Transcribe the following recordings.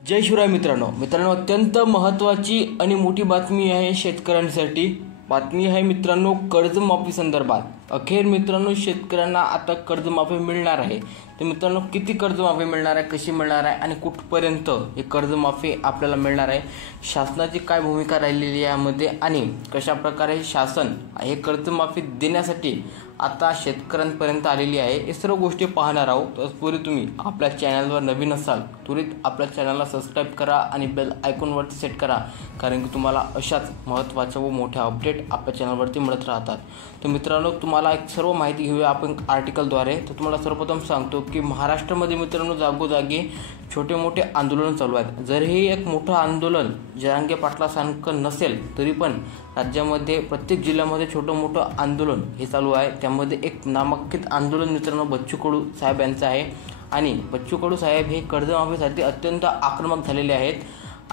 जय शिवराय मित्रांनो अत्यंत महत्त्वाची आणि मोठी बातमी आहे शेतकऱ्यांसाठी। बातमी आहे मित्रांनो कर्जमाफी संदर्भात। अखेर मित्रांनो शेतकऱ्यांना आता कर्जमाफी मिळणार आहे। तर मित्रांनो किती कर्जमाफी मिळणार आहे, कशी मिळणार आहे आणि कुठपर्यंत हे कर्जमाफी आपल्याला मिळणार आहे, शासनाची काय भूमिका राहिलेली आहे यामध्ये आणि कशा प्रकारे शासन हे कर्जमाफी देण्यासाठी आता शेतकऱ्यांपर्यंत आलेली आहे, हे सर्व गोष्टी पाहणार आहोत। तत्पूर्वी तुम्ही आपल्या चॅनलवर नवीन असाल त्वरित आपल्या चॅनलला सबस्क्राइब करा आणि बेल आयकॉनवरती सेट करा, कारण की तुम्हाला अशाच महत्त्वाच्या व मोठ्या अपडेट आपल्या चॅनलवरती मिळत राहतात। तर मित्रांनो तुम्हाला एक सर्व माहिती घेऊया आपण आर्टिकलद्वारे। तर तुम्हाला सर्वप्रथम सांगतो की महाराष्ट्रामध्ये मित्रांनो जागोजागी छोटे मोठे आंदोलन चालू आहेत। जर हे एक मोठं आंदोलन जरांगे पाटलासारखं नसेल तरी पण राज्यामध्ये प्रत्येक जिल्ह्यामध्ये छोटं मोठं आंदोलन हे चालू आहे। त्यामध्ये एक नामांकित आंदोलन मित्रांनो बच्चू कडू साहेब यांचं आहे आणि बच्चू कडू साहेब हे कर्जमाफीसाठी अत्यंत आक्रमक झालेले आहेत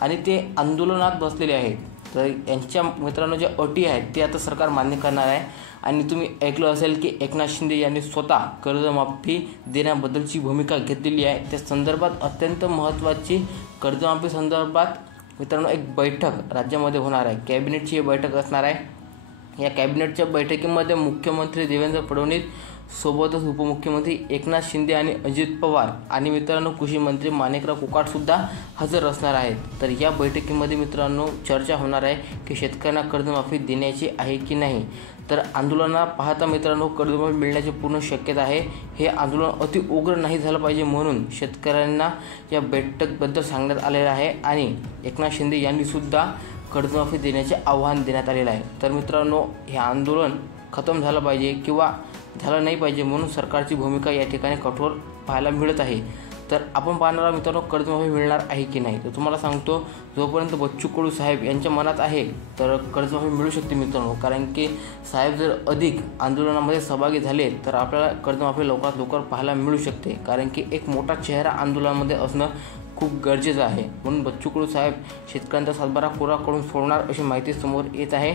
आणि ते आंदोलनात बसलेले आहेत। तर यांच्या मित्रांनो जे अटी आहेत ते आता सरकार मान्य करणार आहे आणि तुम्ही ऐकलं असेल की एकनाथ शिंदे यांनी स्वतः कर्जमाफी देण्याबद्दलची भूमिका घेतलेली आहे। त्या संदर्भात अत्यंत महत्त्वाची कर्जमाफी संदर्भात मित्रांनो एक बैठक राज्यामध्ये होणार आहे। कॅबिनेटची बैठक असणार आहे। या कॅबिनेटच्या बैठकीमध्ये मुख्यमंत्री देवेंद्र फडणवीस सोबतच उपमुख्यमंत्री एकनाथ शिंदे आणि अजित पवार आणि मित्रांनो कृषी मंत्री माणिकराव कोकाट सुद्धा हजर असणार आहेत। तर या बैठकीमध्ये मित्रांनो चर्चा होणार आहे की शेतकऱ्यांना कर्जमाफी देण्याची आहे की नाही। तर आंदोलनाला पाहता मित्रांनो कर्जमाफी मिळण्याची पूर्ण शक्यता आहे। हे आंदोलन अति उग्र नाही झालं पाहिजे म्हणून शेतकऱ्यांना या बैठकीबद्दल सांगण्यात आलेलं आहे आणि एकनाथ शिंदे यांनी सुद्धा कर्जमाफी देण्याचे आवाहन देण्यात आलेलं आहे। तर मित्रांनो हे आंदोलन खतम झालं पाहिजे किंवा झालं नाही पाहिजे म्हणून सरकारची भूमिका या ठिकाणी कठोर पाहायला मिळत आहे। तर आपण पाहणार मित्रांनो कर्जमाफी मिळणार आहे की नाही। तर तुम्हाला सांगतो जोपर्यंत बच्चू कडू साहेब यांच्या मनात आहे तर कर्जमाफी मिळू शकते मित्रांनो, कारण की साहेब जर अधिक आंदोलनामध्ये सहभागी झाले तर आपल्याला कर्जमाफी लवकरात लवकर पाहायला मिळू शकते, कारण की एक मोठा चेहरा आंदोलनामध्ये असणं खूप गरजेचं आहे। म्हणून बच्चू कडू साहेब शेतकऱ्यांचा सातबारा कोरा करून सोडणार अशी माहिती समोर येत आहे।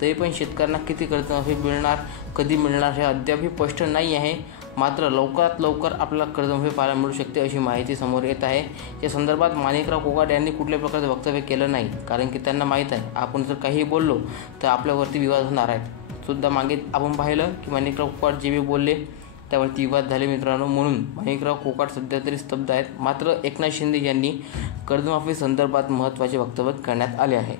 तरी पण शेतकऱ्यांना किती कर्जमाफी मिळणार, कधी मिळणार हे अद्यापही स्पष्ट नाही आहे। मात्र लवकरात लवकर आपल्याला कर्जमाफी पाहायला मिळू शकते अशी माहिती समोर येत आहे। या संदर्भात माणिकराव कोकाट यांनी कुठल्याही प्रकारचे वक्तव्य केलं नाही, कारण की त्यांना माहीत आहे आपण जर काही बोललो तर आपल्यावरती विवाद होणार आहेत। सुद्धा मागे आपण पाहिलं की माणिकराव कोकाट जे बोलले त्यावरती विवाद झाले मित्रांनो, म्हणून माणिकराव कोकाट सध्या तरी स्तब्ध आहेत। मात्र एकनाथ शिंदे यांनी कर्जमाफी संदर्भात महत्त्वाचे वक्तव्य करण्यात आले आहे।